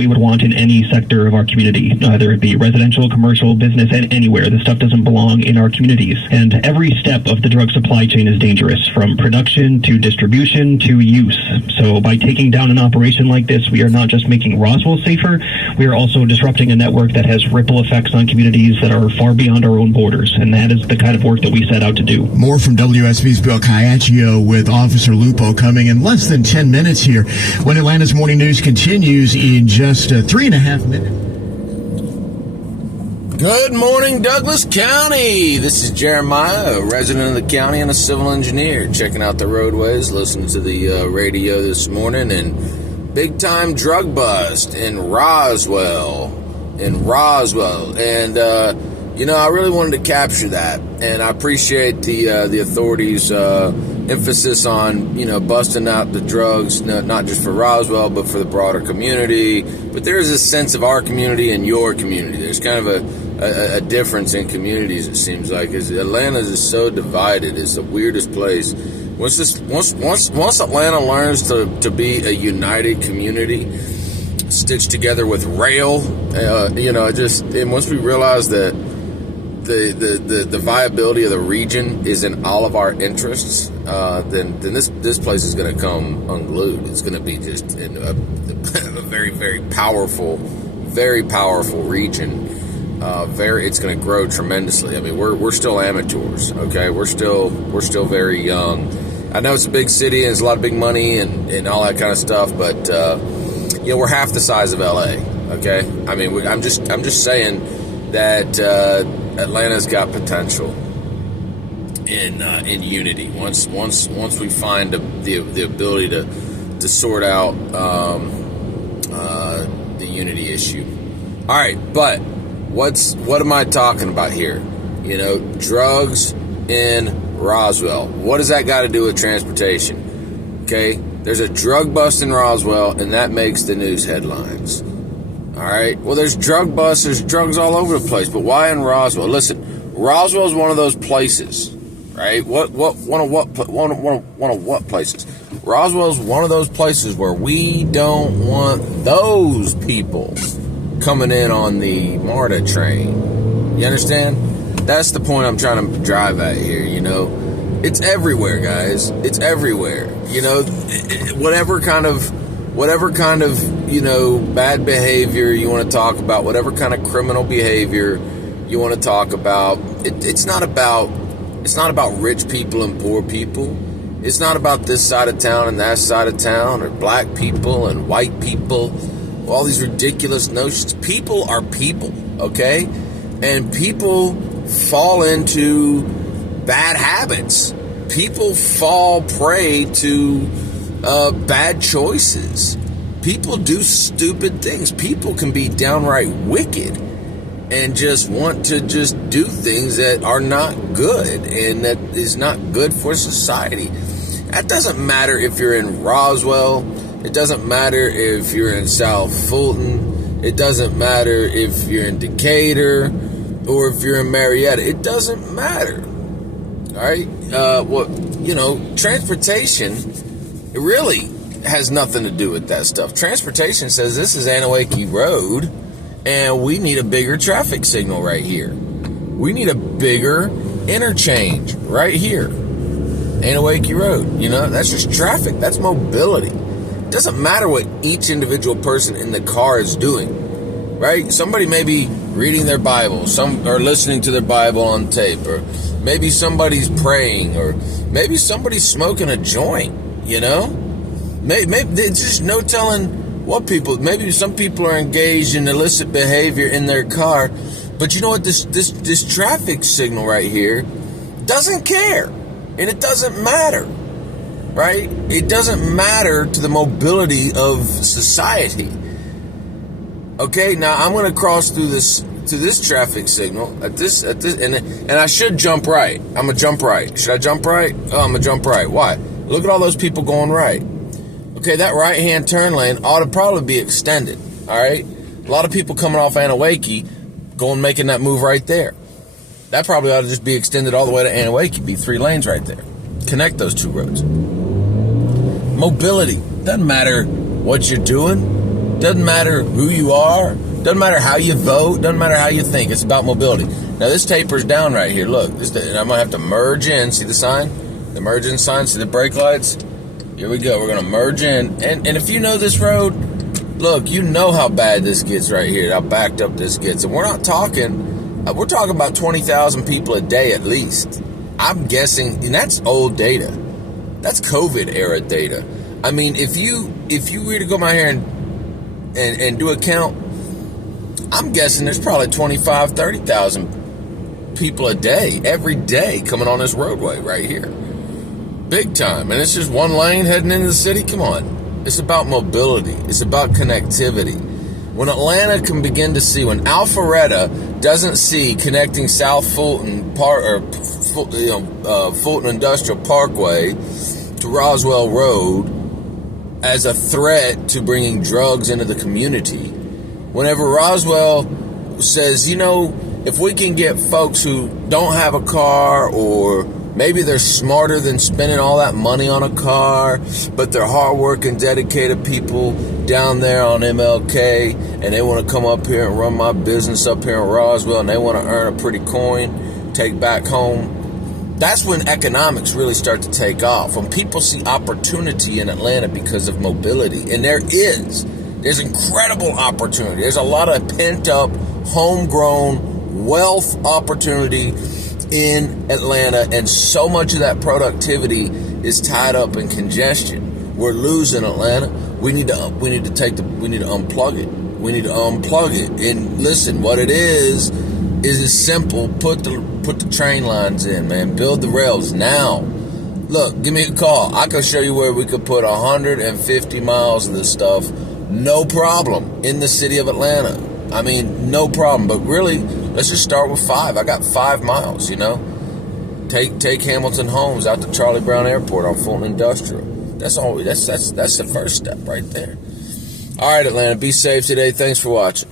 we would want in any sector of our community, whether it be residential, commercial, business, and anywhere. This stuff doesn't belong in our communities. And every step of the drug supply chain is dangerous, from production to distribution to use. So by taking down an operation like this, we are not just making Roswell safer, we are also disrupting a network that has ripple effects on communities that are far beyond our own borders. And that is the kind of work that we set out to do. More from WSB's Bill Caiaccio with Officer Lupo coming in less than 10 minutes here when Atlanta's Morning News continues in just 3.5 minutes. Good morning, Douglas County. This is Jeremiah, a resident of the county and a civil engineer, checking out the roadways, listening to the radio this morning, and big-time drug bust in Roswell. And, I really wanted to capture that, and I appreciate the authorities' emphasis on, busting out the drugs, not just for Roswell, but for the broader community. But there's a sense of our community and your community. There's kind of a difference in communities, it seems like. Atlanta is so divided. It's the weirdest place. Once Atlanta learns to be a united community, stitched together with rail, and once we realize that the viability of the region is in all of our interests, then this place is going to come unglued. It's going to be just in a very, very powerful region. It's going to grow tremendously. I mean, we're still amateurs, okay? We're still very young. I know it's a big city and it's a lot of big money and all that kind of stuff, but we're half the size of LA, okay? I mean, I'm just saying that Atlanta's got potential in unity. Once we find the ability to sort out the unity issue. All right, but what am I talking about here? Drugs in Roswell. What does that got to do with transportation? Okay, there's a drug bust in Roswell, and that makes the news headlines. All right. Well, there's drug busts, there's drugs all over the place, but why in Roswell? Listen, Roswell is one of those places, right? One of what places? Roswell is one of those places where we don't want those people coming in on the MARTA train. You understand? That's the point I'm trying to drive at here. It's everywhere, guys. It's everywhere. Whatever kind of bad behavior you want to talk about, whatever kind of criminal behavior you want to talk about, it's not about rich people and poor people. It's not about this side of town and that side of town, or black people and white people, all these ridiculous notions. People are people, okay? And people fall into bad habits. People fall prey to bad choices. People do stupid things. People can be downright wicked and just want to just do things that are not good and that is not good for society. That doesn't matter if you're in Roswell. It doesn't matter if you're in South Fulton. It doesn't matter if you're in Decatur or if you're in Marietta. It doesn't matter. All right? Transportation, it really has nothing to do with that stuff. Transportation says this is Anawake Road, and we need a bigger traffic signal right here. We need a bigger interchange right here. Anawake Road. That's just traffic. That's mobility. It doesn't matter what each individual person in the car is doing, right? Somebody may be reading their Bible, or listening to their Bible on tape, or maybe somebody's praying, or maybe somebody's smoking a joint, Maybe there's just no telling what people. Maybe some people are engaged in illicit behavior in their car, but you know what? This traffic signal right here doesn't care, and it doesn't matter, right? It doesn't matter to the mobility of society. Okay, now I'm going to cross through this traffic signal at this, and I should jump right. I'm gonna jump right. Should I jump right? Oh, I'm gonna jump right. Why? Look at all those people going right. Okay, that right-hand turn lane ought to probably be extended, all right? A lot of people coming off Anawake making that move right there. That probably ought to just be extended all the way to Anawake, be 3 lanes right there. Connect those 2 roads. Mobility. Doesn't matter what you're doing. Doesn't matter who you are. Doesn't matter how you vote. Doesn't matter how you think. It's about mobility. Now, this tapers down right here. Look, I'm going to have to merge in. See the sign? The merge in sign? See the brake lights? Here we go. We're going to merge in. And if you know this road, look, you know how bad this gets right here, how backed up this gets. And we're talking about 20,000 people a day at least. I'm guessing, and that's old data. That's COVID era data. I mean, if you were to go out here and do a count, I'm guessing there's probably 25, 30,000 people a day, every day, coming on this roadway right here. Big time. And it's just one lane heading into the city. Come on. It's about mobility. It's about connectivity. When Atlanta can begin to see, when Alpharetta doesn't see connecting South Fulton Fulton Industrial Parkway to Roswell Road as a threat to bringing drugs into the community, whenever Roswell says, if we can get folks who don't have a car, or maybe they're smarter than spending all that money on a car, but they're hardworking, dedicated people down there on MLK, and they want to come up here and run my business up here in Roswell, and they want to earn a pretty coin, take back home. That's when economics really start to take off. When people see opportunity in Atlanta because of mobility, and there's incredible opportunity. There's a lot of pent-up, homegrown wealth opportunity in Atlanta, and so much of that productivity is tied up in congestion. We're losing Atlanta. We need to unplug it. We need to unplug it. And listen, what it is as simple. Put the train lines in, man. Build the rails now. Look, give me a call. I can show you where we could put 150 miles of this stuff, no problem, in the city of Atlanta. I mean, no problem. But really, let's just start with 5. I got 5 miles, Take Hamilton Homes out to Charlie Brown Airport on Fulton Industrial. That's all. That's the first step right there. All right, Atlanta, be safe today. Thanks for watching.